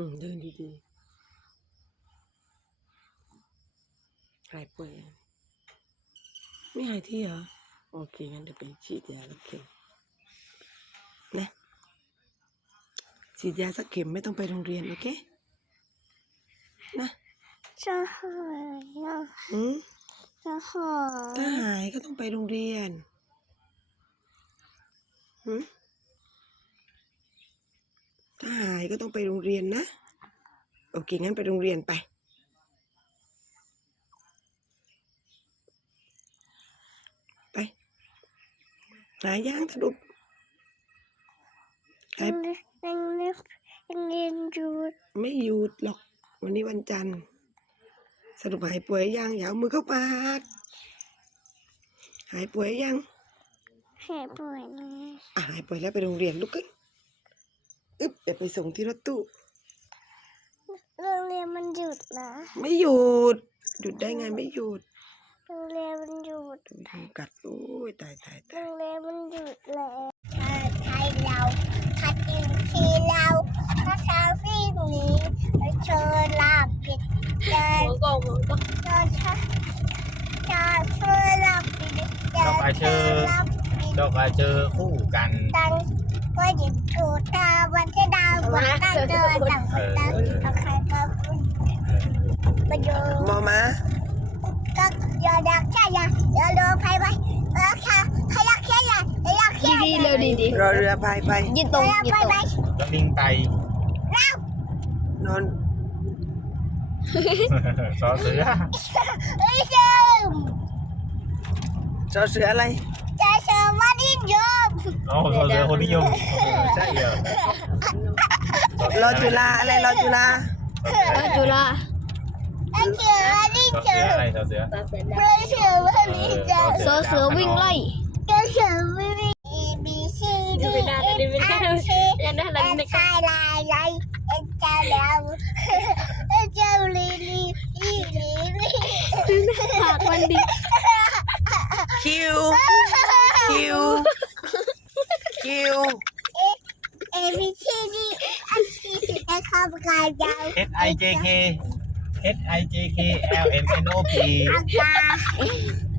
อืมเดินดีๆหายป่วยยังไม่หายที่เหรอ โอเค งั้นเดี๋ยวไปฉีดยาแล้วเข็มนะฉีดยาสักเข็มไม่ต้องไปโรงเรียน โอเค นะจะหายอะอืมจะหาถ้ายหายก็ต้องไปโรงเรียนหืมถ้าหาย ก็ต้องไปโรงเรียนนะ โอเค งั้นไปโรงเรียนไป ไปหายย่างสรุปหายยังยังยังเรียนอยู่ไม่หยุดหรอก วันนี้วันจันทร์ สรุปหายป่วยยังอย่าเอามือเข้าปากหายป่วยยังหายป่วยนะอะหายป่วยแล้วไปโรงเรียนลุกขึ้น อึ๊บเดี๋ยวไปส่งที่รถตู้ โรงเรียนมันหยุดนะไม่หยุด หยุดได้ไงไม่หยุดโรงเรียนมันหยุดดูยุงกัดโอ้ยตายตายโรตายงเรียนมันหยุดแล้วไทยเราคัดอินทีเราถ้าชาวฟิ่งนี้เชิญลาปิดเดินหัวกองหัวกองเดินชาชาเชิญลาปิดเดินเชิญลาปิดเราก็เจอคู่กัน ตัง ก็หยิบกูตาวันที่ดาวบนตั้งเดินต่างคนต่างเอาใครก็พูดมาดูมอมาก็ยอดักใช่ยยอโดไปไปเออค่ะให้รักแค่ไหนให้รักแค่ไหนดีๆเร็วดีรอเรือพายไปๆยืนตรงให้รักยืนไปตรงไปแล้วลิงไตนอนซอเสือเอ้ยเชิมจอเสืออะไรจะเชิม ว่าดิ้นยมอ๋อซอเสือคนนิยมใช่เหรอรอจุฬาอะไรรอจุฬาจุฬาไอ้เชิมว่าดิ้นซอเชิเสือมอะไรซอเสือเอ้ยเชิมว่าดิ้นเชิมโซเสือวิ่งไล่ก็เชิมไม่มี A B C D E F G ยังได้อะไรเอ็นในชายลายลายเอ็นเจ้าแล้วเอ็นเจ้าลีลีลีลีลีปากมันดีคิว คิวคิวเอพีซีดีอันซีเอ็นข้าวกายยาว H I J K H I J K L N N O P อากา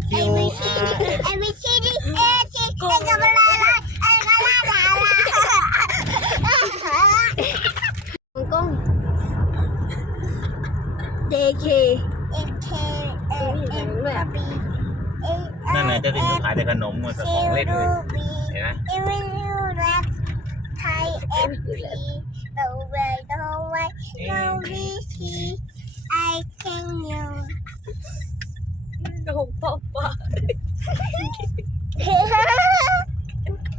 เอพีซีดีเอพีซีดีเอซีเอ็นกับอะไรอะไรเอ็นกับอะไรอะไร หัวกอง JK เอ็นเคเอ็นเอ็นบีเอ็น นั่นน่ะจะติดขายแต่ขนม กับของเล่นเลยเห็นไหมเอวิวแรปไทยเอฟพีโนเวโนไวโนวีทีไอแคนยูโอ้พ่อป้า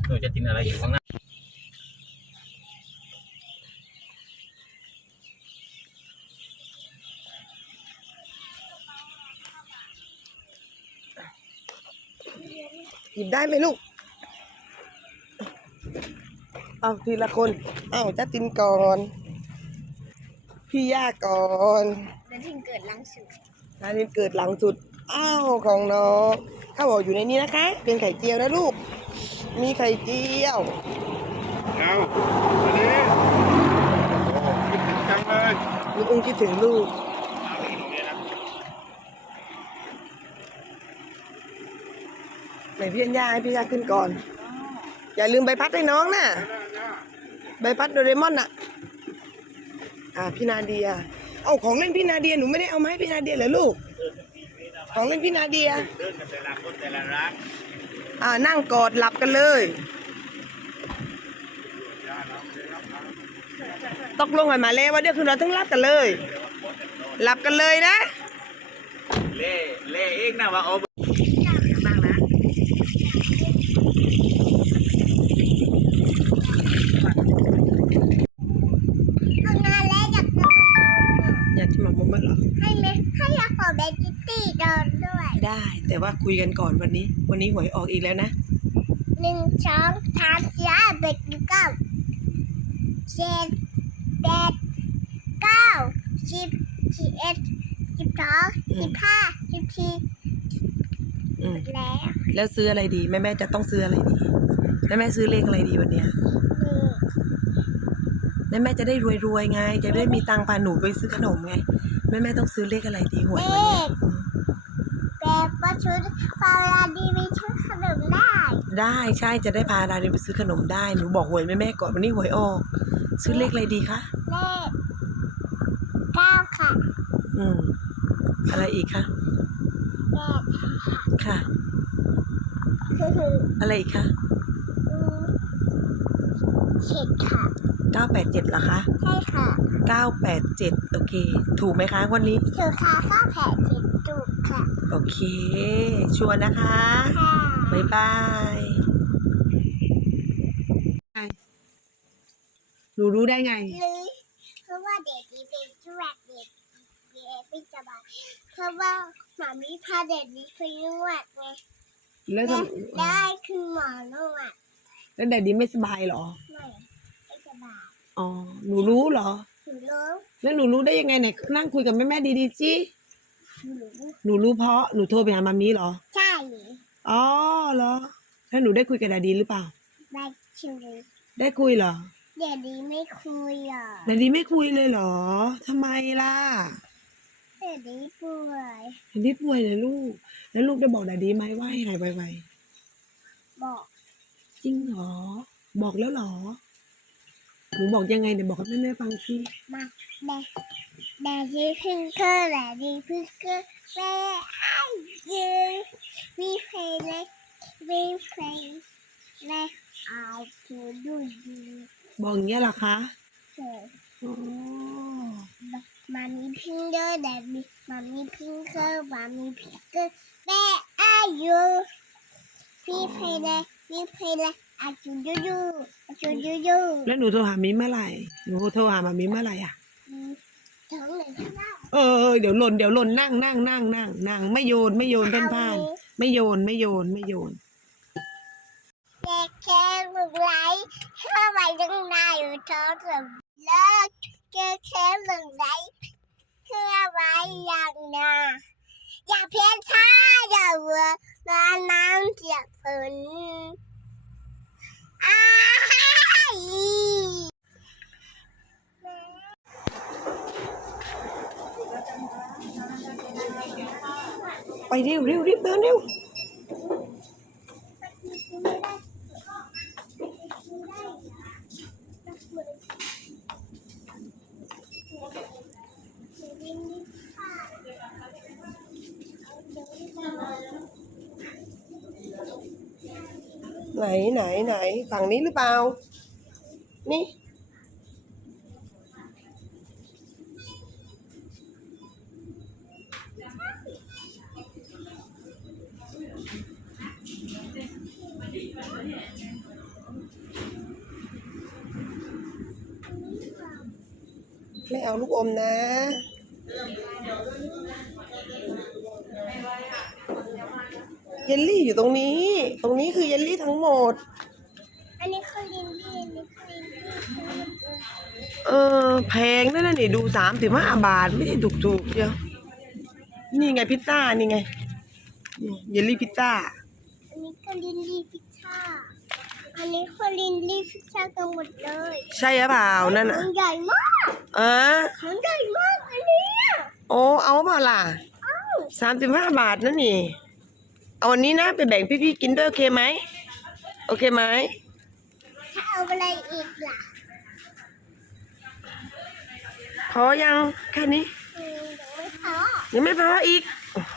หนูจะกินอะไรอยู่ข้างหน้า หยิบได้ไหมลูก เอาทีละคน เอาจัดตินก่อน พี่ย่าก่อนแล้วถึงเกิดลังสุดนารินเกิดหลังสุด อ้าวของน้องข้าวบอกอยู่ในนี้นะคะ เป็นไข่เจียวนะลูก มีไข่เจียวเอาอันนี้โอ้คิดถึงจังเลยลูกอุ้งคิดถึงลูก ไหนพี่ยันย่าให้พี่ย่าขึ้นก่อน อย่าลืมใบพัดให้น้องนะใบพัดโดเรมอนน่ะ อ่าพี่นาเดีย เอาของเล่นพี่นาเดียหนูไม่ได้เอามาให้พี่นาเดียเหรอลูก ของเล่นพี่นาเดีย เดินกันแต่ละคนแต่ละร้านอ่านั่งกอดหลับกันเลย ตกลงกันมาแล้วว่าเดี๋ยวคือเราต้องรับกันเลย หลับกันเลยนะ เล่เล่เองนะว่าเอา นด้วยได้ แต่ว่าคุยกันก่อนวันนี้ วันนี้หวยออกอีกแล้วนะหนึ่งสองสามสี่ห้าแปดเก้าเจ็ดแปดเก้าสิบสิบเอ็ดสิบสองสิบห้าสิบสี่อืมแล้วแล้วซื้ออะไรดีแม่แม่จะต้องซื้ออะไรดีแม่แม่ซื้อเลขอะไรดีวันเนี้ยหแม่แม่จะได้รวยๆไง จะได้มีตังค์พาหนูไปซื้อขนมไงแม่แม่ต้องซื้อเลขอะไรดีหวยวันเนี้ยอืมแบบประ ชุดฟาราดีมีชุดขนมได้ ได้ใช่จะได้พาดารินไปซื้อขนมได้หนูบอกหวยแม่แม่ก่อนวันนี้หวยออกซื้อเลขอะไรดีคะเลขเก้าค่ะอืม อะไรอีกคะแปดค่ะ คืออะไรอีกคะอืมเจ็ดค่ะ เก้าแปดเจ็ดเหรอคะ ใช่ค่ะเก้าแปดเจ็ดโอเค ถูกไหมคะวันนี้ สุขาข้าวแผ่เจ็ดจุกค่ะโอเค ชัวร์นะคะ ค่ะบ๊ายบายหนูรู้ได้ไง หรือเพราะว่าเด็กนี้เป็นช่วยเด็กเด็กไม่สบายเพราะว่าหมามีพาเด็กนี้ไปนวดไงแล้วทและได้คุณหมอนวดำแล้วแดดดี้ไม่สบายเหรอ ไม่ไม่ส บายอ๋อหนูรู้เหรอ หนูรู้แล้วหนูรู้ได้ยังไงไหนนั่งคุยกับแม่แม่ๆดีๆสิหนูรู้หนูรู้เพราะหนูโทรไปหามามีเหรอใช่อ๋อเหรอแล้วหนูได้คุยกับแดดดี้หรือเปล่า ได้ชิวได้คุยเหรอเด็กนี้ไม่คุยอะแดดดี้ไม่คุยเลยเหรอทำไมล่ะเด็กนี้ป่วยแดดดี้ป่วยเลยลูก แล้วลูกได้บอกแดดดี้ไหมว่าให้หายไวบอกๆจริงเหรอ บอกแล้วเหรอ หนูบอกยังไงเดี๋ยวบอกให้แม่ๆฟังสิมาแดแดดนี้พึ่งก็แดดนี้พึ่งก็แม่ไอ้ยืนมีเพลงเลยมีเพลงเลยเอาทูดูดีบอกอย่างเงี้ยเหรอคะเจออ๋อมามีพิงเกอร์แดดมีมามีพิงเกอร์มามีพิงเกอร์แม่อายุพี่เพลงเลย พี่เพลงเลยอาจูยูยูอาจูยูยูแล้วหนูโทรหามิเมื่อไหร่หนูโทรหามามิเมื่อไหร่อะทั้งเลยทั้งนั้นเออเดี๋ยวหล่นเดี๋ยวหล่นนั่งนั่งนั่งนั่งนั่งไม่โยนไม่โยนเพ่นพ่านไม่โยนไม่โยนไม่โยนเด็กแค่มึงไรเข้าไปยังไงอยู่ท้องสมเลิกแค่แค่มึงไรเข้าไปยังนาอย่าเพี้ยนท่าอย่าเวอ ร์น้ำน้ำเจียบฝนอ้ายไปเร็วเร็วรีบเดินเร็ว ไหนไหนไหนฝั่งนี้หรือเปล่า นี่ ไม่เอาลูกอมนะ เยลลี่อยู่ตรงนี้ ตรงนี้คือเยลลี่ทั้งหมด อันนี้คือลินลี่อันนี้คือลินลี่เออ แพงนั่นน่ะนี่ดูสามถึงห้าบาทไม่ได้ถูกถูกๆเดียวนี่ไงพิซซ่านี่ไงนี่เยลลี่พิซซ่า อันนี้คือลินลี่พิซซ่า อันนี้คือลินลี่พิซซ่ากันหมดเลยใช่หรือเปล่านั่นอะองใหญ่มากเออของใหญ่มากอันเนี้ยโอ้เอาเปล่าล่ะสามสิบห้าบาทนั่นนี่ เอาวันนี้นะไปแบ่งพี่ๆกินด้วยโอเคไหมโอเคไหมถ้าเอาอะไรอีกล่ะพอยังแค่นี้อืมเดี๋ยวไม่พอยังไม่พออีกโอ้โห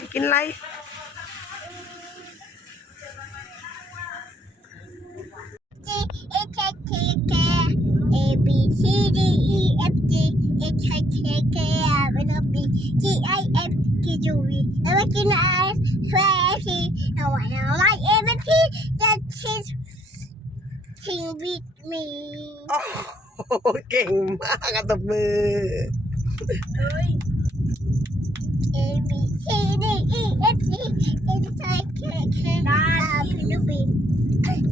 จะกินอะไร G H I K K A B C D E F G H I K K L M N O P G I F T U V M X N I S F tea, and when I like M and T, then she's team the me. โอ้โหเก่งมากอะตบมือ A B C D E F G H I J K L M N O P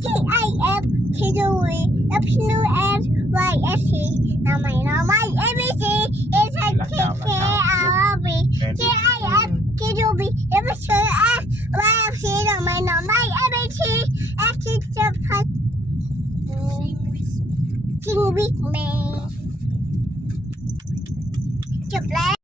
Q R S T U V W X Y